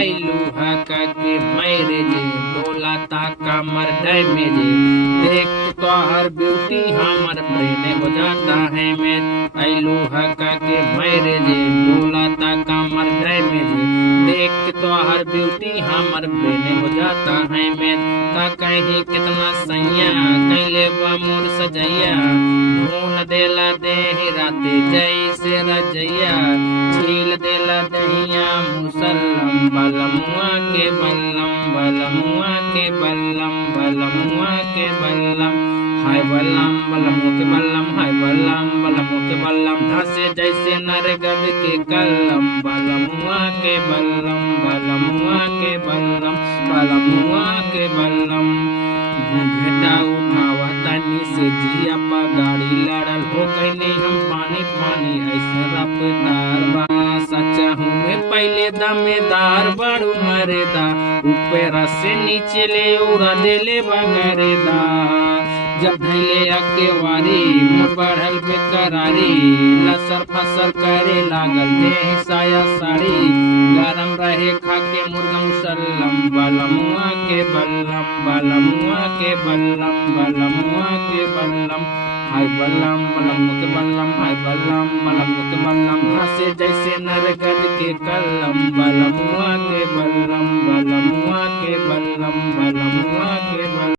आइलू हका के मैरिज डोला ता कमर डैमेज देख तो हर ब्यूटी हमर ब्रेन हो जाता है मैं आइलू हका के मैरिज डोला ता कमर डैमेज देख तो हर ब्यूटी हमर ब्रेन हो जाता है मैं का कहीं कितना सैया कैले बा मोर सजैया धून देला देहि राते जैसे रजैया छील देला दहिया मुसल्लम बलमुआ के बल्लम बलमुआ के बल्लम बलमुआ के बल्लम हाय बल्लम बलमुआ के बल्लम हाय बल्लम बलमुआ के बल्लम धसे जैसे नरगद के कलम बलमुआ के बल्लम बलमुआ के बल्लम बलमुआ के बल्लम घूंघटा उठावा तनी से जिया पा गाड़ी लड़ल हो गई नहीं हम पानी पानी ऐसे रफ्तार बा सच्चा हूँ मैं पहले दमेदार बड़ू मरेदा ऊपर से नीचे ले उड़ा देले बगरेदा जब धैले अकेवारी मोर बढ़ल बेकरारी लसर फसर करे लागल देह साया साड़ी गरम रहे खाके मुर्गा मुसल्लम बलमुआ के बल्लम बलमुआ के बल्लम बलमुआ के बल्लम हाय बल्लम बलमुआ के बल्लम हाय बल्लम बलमुआ के बल्लम हंसे जैसे नरगद के कलम बलमुआ